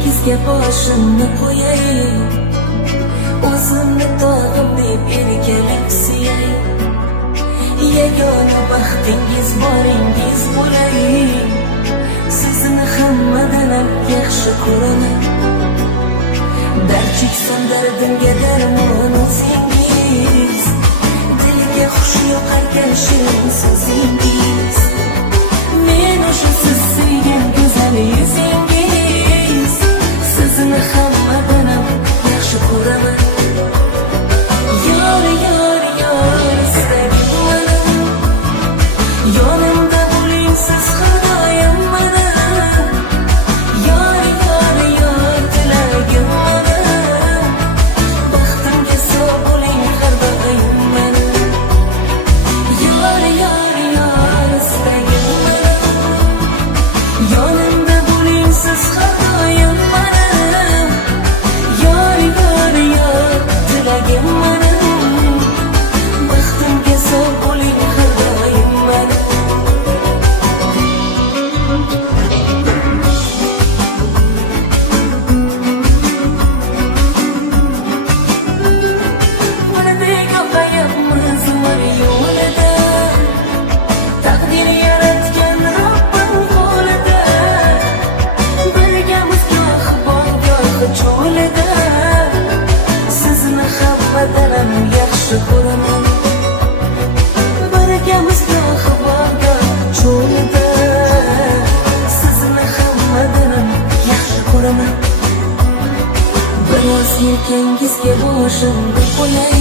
yelkangizga boshimni qo'yay, o'zimni tog'im deb erkalik suyay. Yagona baxtingiz boringiz bo'lay, sizni hammadan ham yaxshi ko'raman. Dard cheksam dardimga darmon o'zingiz, dilga xush yoqarkan shirin so'zingiz. Men o'sha siz sevgan go'zal yuzingiz, sizni hammadan ham yaxshi ko'raman. Yor, yor, yor, istagim mana, yonimda bo'ling siz har doim mana. Yor, yor, yor, tilagim mana, baxtimga sog' bo'ling har doim mana. Yor, yor, yor, istagim mana, yonimda bo'ling siz har doim mana. Yor, yor, yor, tilagim mana, baxtimga sog' bo'ling har doim mana. Manadek oqayapmiz umr yo'lida, taqdir yaratgan Robbim qo'lida. Birgamiz goh bog' goh cho'lida, sizni hammadan ham yaxshi ko'raman. Birgamiz goh bog' goh cho'lida, sizni hammadan ham yaxshi ko'raman. Biroz yelkangizga boshimni qo'yay,